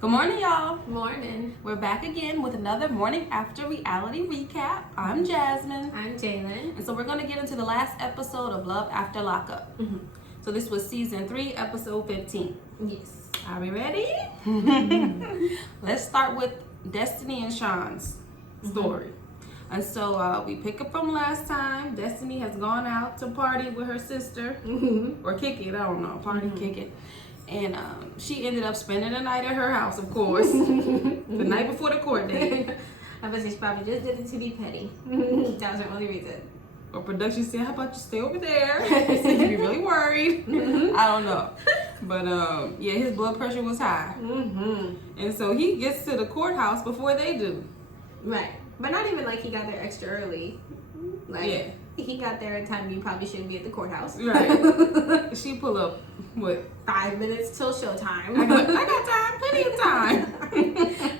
Good morning, y'all. Morning. We're back again with another morning after reality recap. I'm Jasmine. I'm Jalen. And so we're going to get into the last episode of Love After Lockup. So this was season 3, episode 15. Yes. Are we ready? Let's start with Destiny and Sean's story. And so we pick up from last time. Destiny has gone out to party with her sister. Or kick it, I don't know. Party, kick it. And she ended up spending the night at her house, of course. The night before the court date. I was she probably just did it to be petty. That was the only reason. Or production said, how about you stay over there? So you'd be really worried. I don't know. But yeah, his blood pressure was high. And so he gets to the courthouse before they do. Right. But not even like he got there extra early. Like, he got there at time you probably shouldn't be at the courthouse. Right. She pull up, what? 5 minutes till showtime. I got time, plenty of time.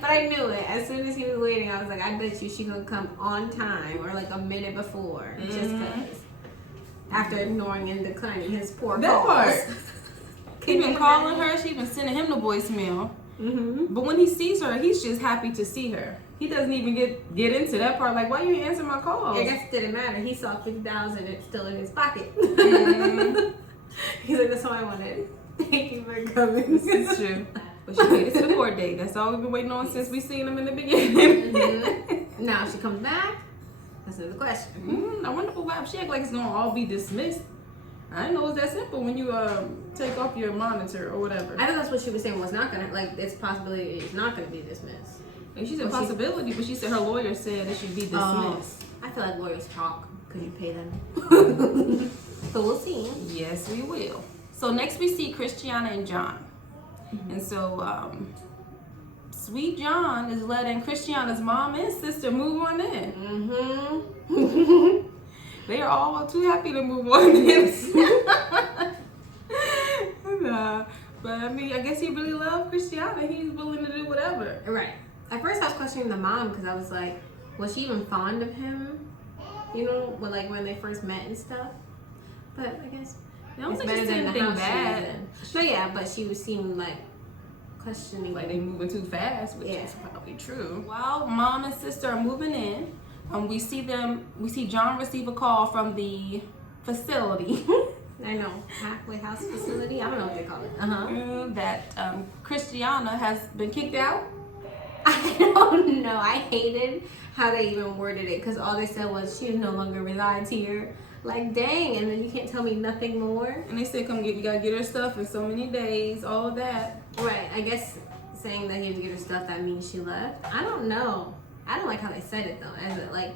But I knew it. As soon as he was waiting, I was like, I bet you she gonna come on time or like a minute before. Just because. After ignoring and declining his poor calls. That part. He been calling her, she been sending him the voicemail. But when he sees her, he's just happy to see her. He doesn't even get into that part. Like, why you ain't answer my calls? I guess it didn't matter. He saw 50,000. It's still in his pocket. He's like, that's all I wanted. Thank you for coming. This is true. But she made it to the court date. That's all we've been waiting on since we seen him in the beginning. Now if she comes back, that's another question. I wonder why she act like it's gonna all be dismissed. I didn't know it was that simple when you take off your monitor or whatever. I think that's what she was saying was not gonna, like, it's possibility it's not gonna be dismissed. And she said possibility, but she said her lawyer said it should be dismissed. I feel like lawyers talk because you pay them. So we'll see. Yes, we will. So next we see Christiana and John. And so sweet John is letting Christiana's mom and sister move on in. They are all too happy to move on in. But I mean, I guess he really loved Christiana. He's willing to do whatever. Right. At first I was questioning the mom because I was like, was she even fond of him? You know, when they first met and stuff. But I guess I don't it's think better she than said the anything house bad. she was in. No, yeah, but she was seeming like questioning. Like they moving too fast, which is probably true. While mom and sister are moving in, we see John receive a call from the facility. I know, halfway house facility. I don't know what they call it. That Christiana has been kicked out. I don't know. I hated how they even worded it because all they said was she no longer resides here. Like, dang, and then you can't tell me nothing more. And they said, you gotta get her stuff in so many days, all of that. Right. I guess saying that he had to get her stuff, that means she left. I don't know. I don't like how they said it though. As it, like,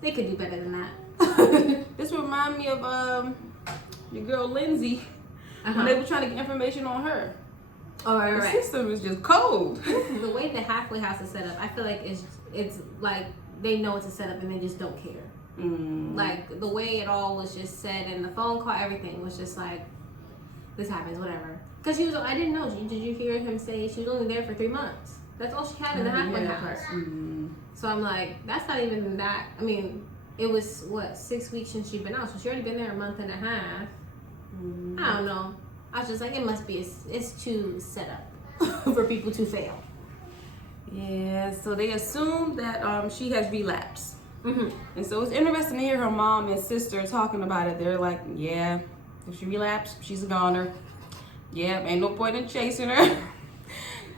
they could do better than that. This remind me of your girl Lindsay when they were trying to get information on her. Oh, right. The system is just cold. The way the halfway house is set up, I feel like it's like they know it's a setup and they just don't care. Like the way it all was just said in the phone call, everything was just like, this happens, whatever. Because I didn't know. Did you hear him say she was only there for 3 months? That's all she had in the halfway house. So I'm like, that's not even that. I mean, it was what, 6 weeks since she'd been out, so she already been there a month and a half. I don't know. I was just like, it must be, it's too set up for people to fail. Yeah, so they assume that she has relapsed. And so it's interesting to hear her mom and sister talking about it. They're like, yeah, if she relapsed, she's a goner. Yeah, ain't no point in chasing her.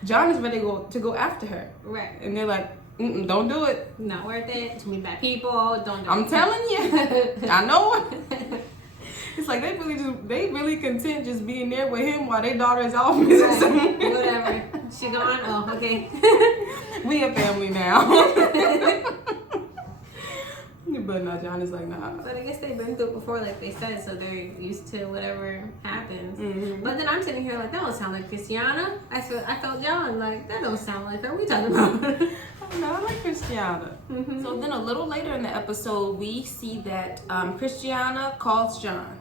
John is ready to go after her. Right. And they're like, don't do it. Not worth it. Too many bad people. Don't do it. I'm telling you. I know. It's like they really content just being there with him while their daughter is off missing something. Whatever. She gone? Oh, okay. We a family now. But no, John is like, nah. But I guess they've been through it before, like they said, so they're used to whatever happens. But then I'm sitting here like, that don't sound like Christiana. I felt John, like, that don't sound like her. What are we talking about? No, I like Christiana. So then a little later in the episode, we see that Christiana calls John.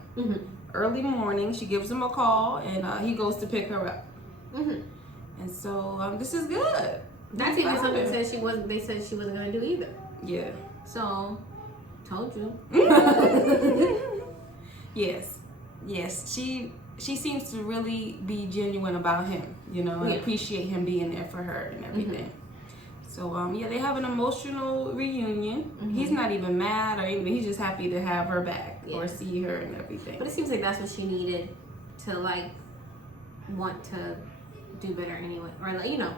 Early morning, she gives him a call, and he goes to pick her up. And so this is good. That's even something they said she wasn't going to do either. Yeah. So, told you. Yes. She she seems to really be genuine about him, you know, and appreciate him being there for her and everything. So yeah, they have an emotional reunion. He's not even mad or anything. He's just happy to have her back or see her and everything. But it seems like that's what she needed to like want to do better anyway, or like, you know,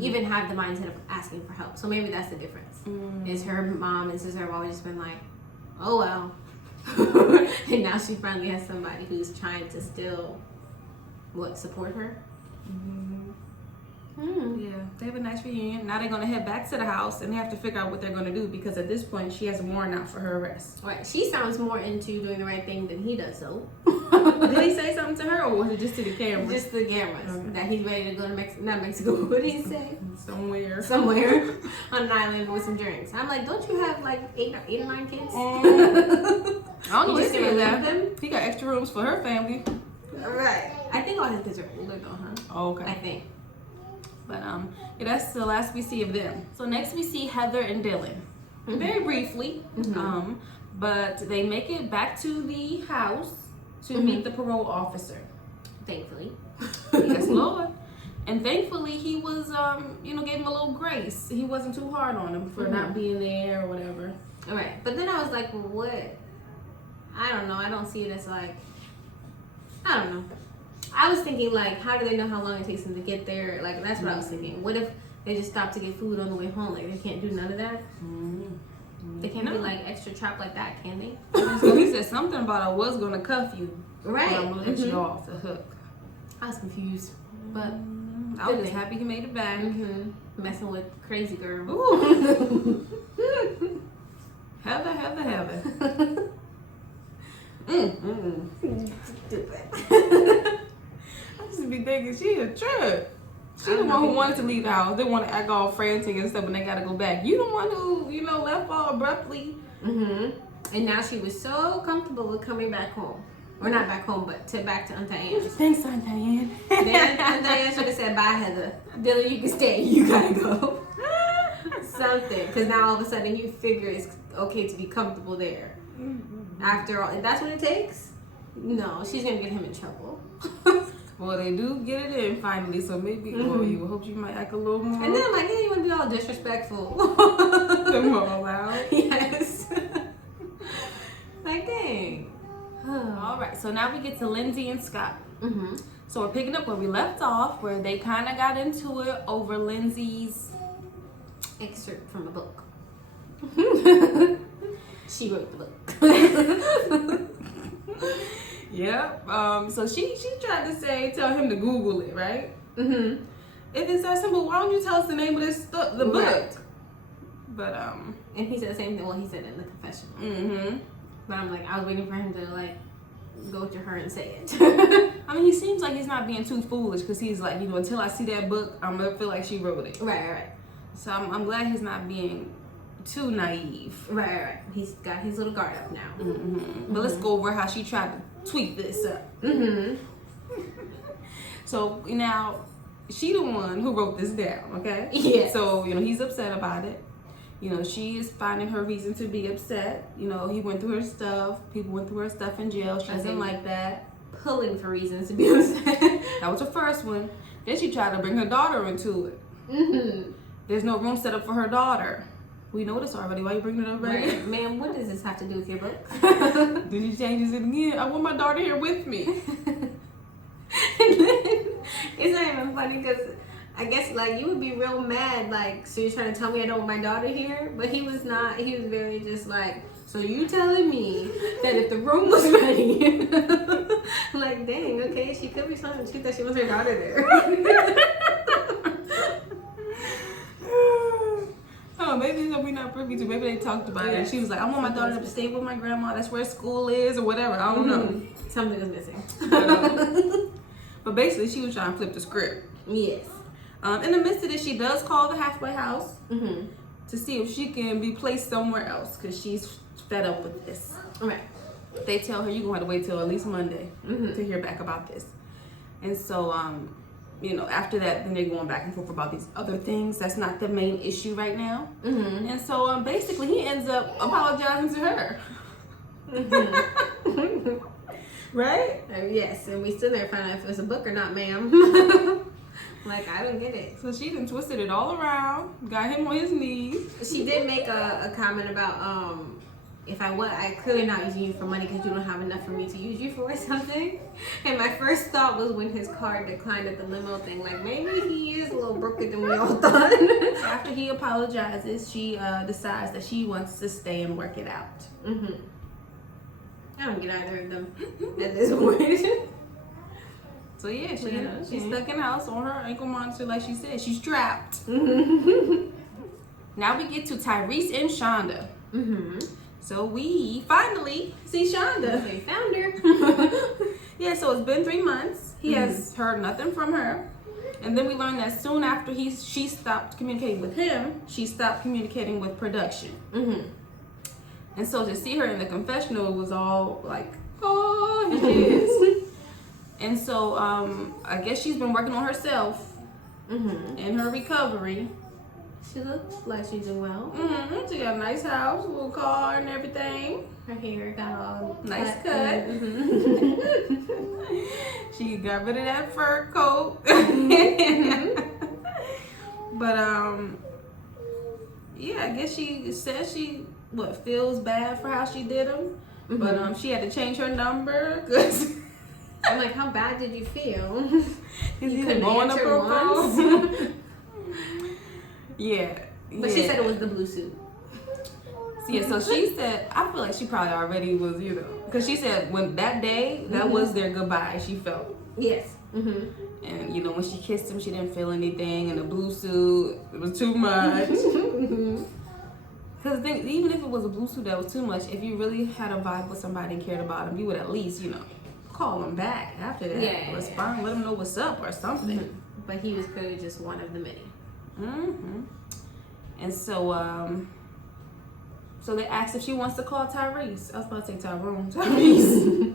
even have the mindset of asking for help. So maybe that's the difference. Is her mom and sister have always just been like, oh well. And now she finally has somebody who's trying to still support her. Yeah, they have a nice reunion. Now they're gonna head back to the house and they have to figure out what they're gonna do, because at this point she has a warrant out for her arrest. Right, she sounds more into doing the right thing than he does, though. Did he say something to her, or was it just to the camera? Just the cameras. That he's ready to go to not Mexico. What did he say? Somewhere On an island with some drinks. I'm like, don't you have like 8 or 9 kids? I don't know You what's just gonna leave them? He got extra rooms for her family. Right. I think all his kids are older though, huh? Oh, okay. I think. But yeah, that's the last we see of them. So next we see Heather and Dylan, very briefly. But they make it back to the house to meet the parole officer. Thankfully. Yes, Lord. And thankfully he was, you know, gave him a little grace. He wasn't too hard on him for not being there or whatever. All right. But then I was like, well, what? I don't know. I don't see it as like, I don't know. I was thinking like, how do they know how long it takes them to get there? Like, that's what I was thinking. What if they just stop to get food on the way home? Like, they can't do none of that? They can't be like extra trapped like that, can they? So he said something about I was going to cuff you. Right. But I'm going to let you off the hook. I was confused. But I was just happy he made it back. Messing with crazy girl. Ooh. Heather. Stupid. I just be thinking she a trip. She the one who wanted to leave the house. They want to act all frantic and stuff when they got to go back. You the one who, you know, left all abruptly. And now she was so comfortable with coming back home. Or not back home, but back to Aunt Diane's. Thanks, Aunt Diane. Then Aunt Diane should have said, bye, Heather. Dylan, you can stay. You gotta go. Something. Because now all of a sudden you figure it's okay to be comfortable there. After all, if that's what it takes, no, she's going to get him in trouble. Well, they do get it in finally, so maybe, well, you hope you might act a little more. And then I'm like, hey, you want to be all disrespectful. More loud. Yes. Like, dang. All right, so now we get to Lindsay and Scott. So we're picking up where we left off, where they kind of got into it over Lindsay's excerpt from a book. She wrote the book. Yep. So she tried to tell him to Google it, right? If it's that simple, why don't you tell us the name of the book? But and he said the same thing. Well, he said it in the confessional. But I'm like, I was waiting for him to like go to her and say it. I mean, he seems like he's not being too foolish, because he's like, you know, until I see that book, I'm gonna feel like she wrote it. Right. So I'm glad he's not being too naive. Right. He's got his little guard up now. But let's go over how she tried to tweak this up. So now, she the one who wrote this down, okay? Yeah. So, you know, he's upset about it. You know, she is finding her reason to be upset. You know, he went through her stuff. People went through her stuff in jail. She doesn't like that. Pulling for reasons to be upset. That was her first one. Then she tried to bring her daughter into it. There's no room set up for her daughter. We know this already. Why are you bringing it up right now? Man, what does this have to do with your book? Did you change it again? I want my daughter here with me. It's not even funny because I guess like you would be real mad, like, so you're trying to tell me I don't want my daughter here? But he was not. He was very just like, so you telling me that if the room was ready, like, dang, okay, she could be something. She thought she was her daughter there. Oh, maybe we're not privy to. Maybe they talked about it. She was like, I want my daughter to stay with my grandma. That's where school is, or whatever. I don't know. Something was missing. But basically, she was trying to flip the script. Yes. In the midst of this, she does call the halfway house to see if she can be placed somewhere else, because she's fed up with this. Right. They tell her you're going to have to wait till at least Monday to hear back about this. And so, you know, after that, then they're going back and forth about these other things. That's not the main issue right now. And so, basically, he ends up apologizing to her. Right? Yes, and we stood there finding out if it was a book or not, ma'am. Like, I don't get it. So she done twisted it all around, got him on his knees. She did make a comment about if I clearly not using you for money because you don't have enough for me to use you for or something. And my first thought was when his card declined at the limo thing, like maybe he is a little broken than we all thought. After he apologizes, she decides that she wants to stay and work it out. Mm-hmm. I don't get either of them at this point. So yeah, she's stuck in the house on her ankle monitor, like she said. She's trapped. Now we get to Tyrese and Shonda. Mm-hmm. So we finally see Shonda. They found her. Yeah, so it's been 3 months. He has heard nothing from her. And then we learned that soon after she stopped communicating with him, she stopped communicating with production. Mm-hmm. And so to see her in the confessional was all like, oh, here she is. And so I guess she's been working on herself in her recovery. She looks like she's doing well. She got a nice house, a little car and everything. Her hair got all Nice cut. She got rid of that fur coat. But yeah, I guess she says she feels bad for how she did him. But she had to change her number because I'm like, how bad did you feel? you couldn't answer once. Yeah. But she said it was the blue suit. Yeah, so she said, I feel like she probably already was, because she said when that day, that was their goodbye, she felt. Yes. And, when she kissed him, she didn't feel anything. And the blue suit, it was too much. Because even if it was a blue suit that was too much, if you really had a vibe with somebody and cared about them, you would at least, call them back after that. Yeah. Respond, let them know what's up or something. But he was clearly just one of the many. And so, so they asked if she wants to call Tyrese. I was about to say Tyrone. Tyrese.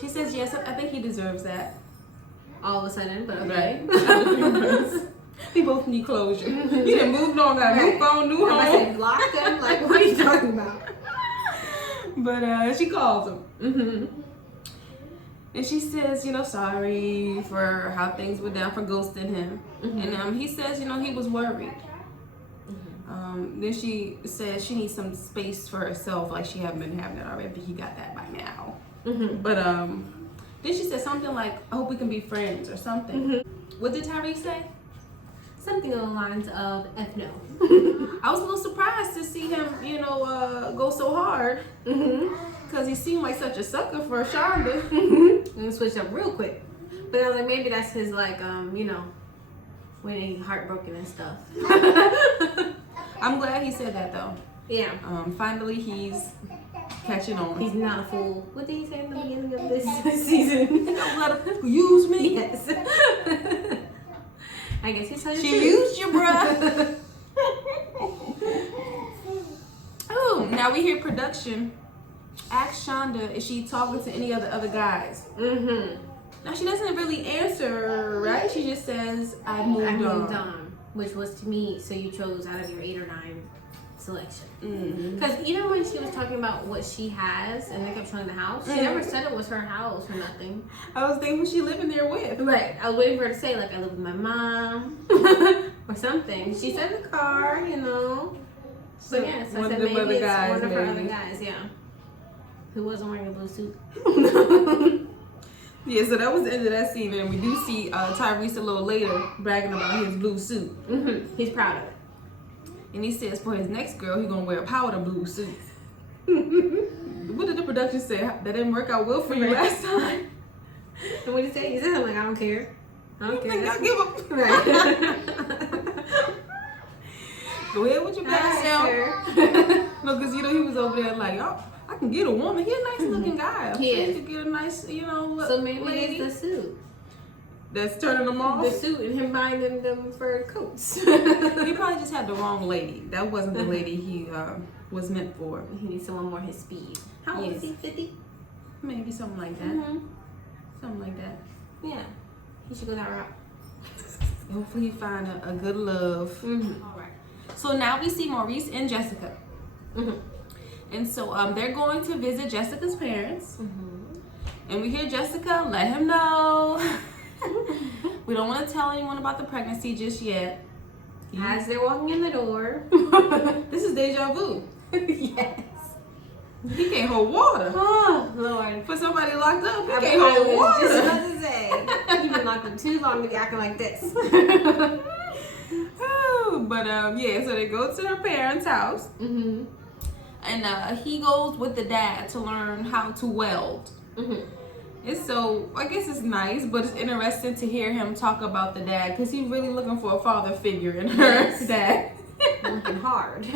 She says yes. I think he deserves that. All of a sudden, but okay. Right. We both need closure. You done moved on, got a new phone, new home. I said block them. Like, what are you talking about? But she calls him. And she says, sorry for how things went down, for ghosting him. And he says, he was worried. Then she says she needs some space for herself, like she hadn't been having it already, but he got that by now. But then she said something like, I hope we can be friends or something. What did Tyrese say? Something along the lines of F no. I was a little surprised to see him, go so hard. Because he seemed like such a sucker for Shonda. And switch up real quick. But I was like, maybe that's his, like, when he's heartbroken and stuff. I'm glad he said that, though. Yeah. Finally, he's catching on. He's not a fool. What did he say in the beginning of this season? Don't let him use me. Yes. I guess he's telling you. She used you, bruh. Oh, now we hear production. Ask Shonda, is she talking to any of the other guys? Now she doesn't really answer, right? She just says, I moved on. Which was to me, so you chose out of your 8 or 9 selection. Because even when she was talking about what she has and they kept showing the house, she never said it was her house or nothing. I was thinking who she living there with. Right. I was waiting for her to say, like, I live with my mom or something. She said the car, So yeah, so I said maybe it's one of her other guys, yeah. Who wasn't wearing a blue suit. Yeah, so that was the end of that scene, and we do see Tyrese a little later bragging about his blue suit. He's proud of it. And he says for his next girl, he's gonna wear a powder blue suit. What did the production say? That didn't work out well for you last time. And what did he say? He said, I'm like, I don't care. I don't care. I'll give up. Right. Go ahead with your bad self. No, because he was over there like, oh, I can get a woman. He's a nice looking guy. He is. He could get a nice, So maybe lady. it's the suit. That's turning them off. The suit and him buying them fur coats. He probably just had the wrong lady. That wasn't the lady he was meant for. He needs someone more his speed. How old is he? 50? Maybe something like that. Something like that. Yeah. He should go that route. Hopefully he find a good love. All right. So now we see Maurice and Jessica. And so they're going to visit Jessica's parents. And we hear Jessica let him know. We don't want to tell anyone about the pregnancy just yet. As they're walking in the door. This is deja vu. Yes. He can't hold water. Oh, Lord. For somebody locked up, he I can't hold was water. just about to say. You've been locked up too long to be acting like this. Oh, but yeah, so they go to her parents' house. Mm-hmm. And he goes with the dad to learn how to weld. Mm-hmm. It's so, I guess it's nice, but it's interesting to hear him talk about the dad because he's really looking for a father figure in her dad. Looking hard.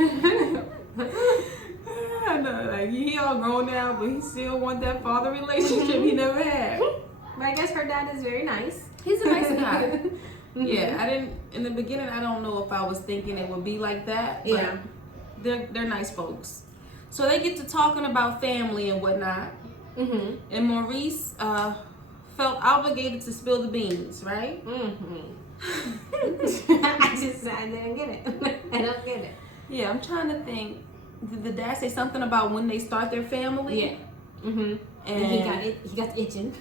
I know, like he all grown now, but he still want that father relationship he never had. But I guess her dad is very nice. He's a nice guy. Yeah, I didn't, in the beginning, I don't know if I was thinking it would be like that, but Yeah. they're nice folks. So they get to talking about family and whatnot. Mm-hmm. And Maurice felt obligated to spill the beans, right? Mm-hmm. I didn't get it. I don't get it. Yeah, I'm trying to think. Did the dad say something about when they start their family? Yeah. Mm-hmm. And he got it. He got itching.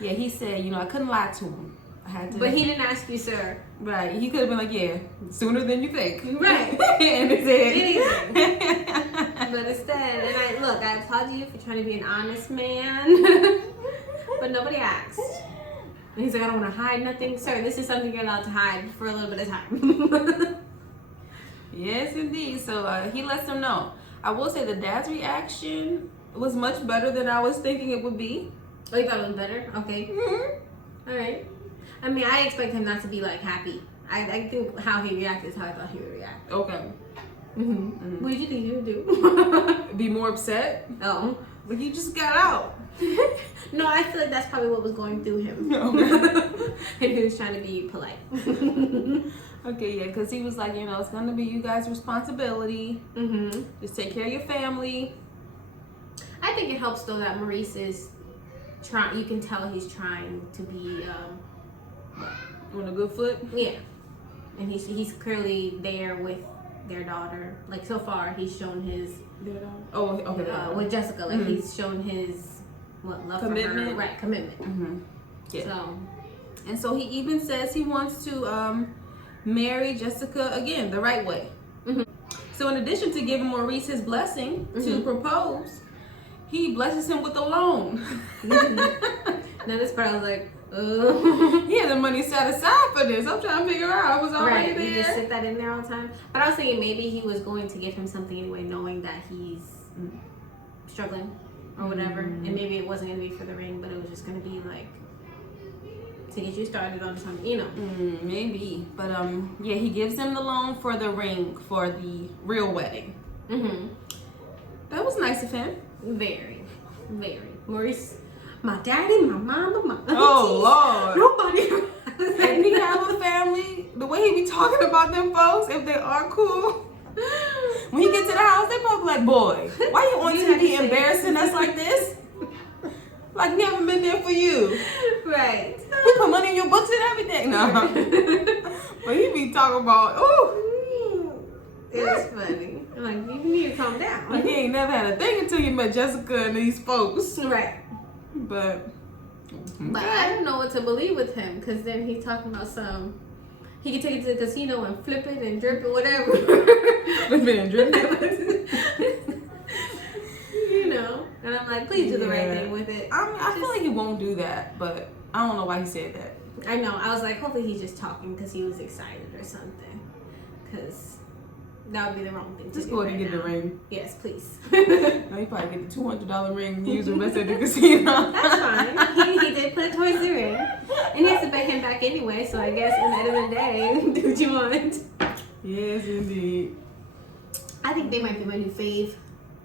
Yeah, he said, I couldn't lie to him. I had to. But he didn't ask you, sir. Right. He could have been like, yeah, sooner than you think. Right. And it said. But instead, and I applaud you for trying to be an honest man. But nobody asked. And he's like, I don't want to hide nothing. Sir, this is something you're allowed to hide for a little bit of time. Yes, indeed. So he lets them know. I will say the dad's reaction was much better than I was thinking it would be. Oh, you thought it was better? Okay. Mm-hmm. All right. I mean, I expect him not to be like happy. I think how he reacted is how I thought he would react. Okay. Mm-hmm. Mm-hmm. What did you think he would do? Be more upset? Oh. But you just got out. No, I feel like that's probably what was going through him. Okay. And he was trying to be polite. Okay, yeah, because he was like, it's going to be you guys' responsibility. Mm-hmm. Just take care of your family. I think it helps though that Maurice is trying. You can tell he's trying to be, On a good foot. yeah, and he's clearly there with their daughter. Like so far, he's shown his Oh, okay. with Jessica. Like Mhm. he's shown his love Commitment. for her, right? Commitment. Mm-hmm. Yeah. So And so he even says he wants to marry Jessica again the right way. Mhm. So in addition to giving Maurice his blessing to Mhm. propose, he blesses him with a loan. now this part I was like, He had the money set aside for this. I'm trying to figure out. It was already right. You just there. sit that in there all the time. But I was thinking maybe he was going to give him something anyway, knowing that he's struggling or whatever, and maybe it wasn't gonna be for the ring, but it was just gonna be like to get you started on something, Maybe. But yeah, he gives him the loan for the ring for the real wedding. Mm-hmm. That was nice of him. Very, very. Maurice, my daddy, my mama, my aunties, Oh, Lord. nobody. And he have a family. The way he be talking about them folks, if they are cool. When he get to the house, they probably like, boy, why you on You had to TV say embarrassing us like this? Like we haven't been there for you. Right. We put money in your books and everything. No. But he be talking about, ooh. It's funny. I'm like, you need to calm down. Like he ain't never had a thing until you met Jessica and these folks. Right. But I don't know what to believe with him, because then he's talking about he can take it to the casino and flip it and drip it, whatever. Flip it and drip it. And I'm like, please do the right thing with it. I feel like he won't do that, but I don't know why he said that. I know. I was like, hopefully he's just talking because he was excited or something. Because that would be the wrong thing to Just do. go ahead and right get now. the ring. Yes, please. No, he probably get the $200 ring and use the rest at the casino. That's fine. He did put it towards the ring. And he has to pay him back anyway, so I guess at the end of the day, do what you want. Yes, indeed. I think they might be my new fave.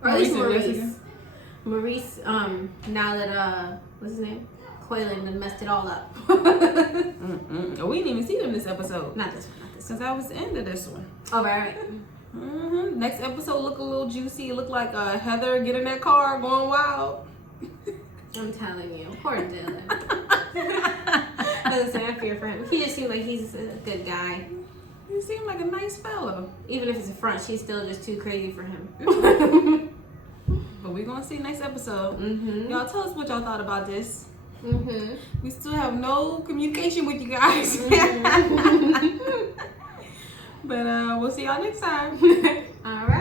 Or at Maurice least and Maurice. Jessica? Maurice, now that, what's his name? Quaylen done messed it all up. Oh, we didn't even see them this episode. Not this one, not this one. Since that was the end of this one. Oh, right. Next episode look a little juicy. It looked like Heather get in that car going wild. I'm telling you. Poor Dylan. Listen, I fear for him. He just seemed like he's a good guy. He seemed like a nice fellow. Even if it's a front, she's still just too crazy for him. But But we're gonna see next episode. Mm-hmm. Y'all tell us what y'all thought about this. Mm-hmm. We still have no communication with you guys. Mm-hmm. But we'll see y'all next time. All right.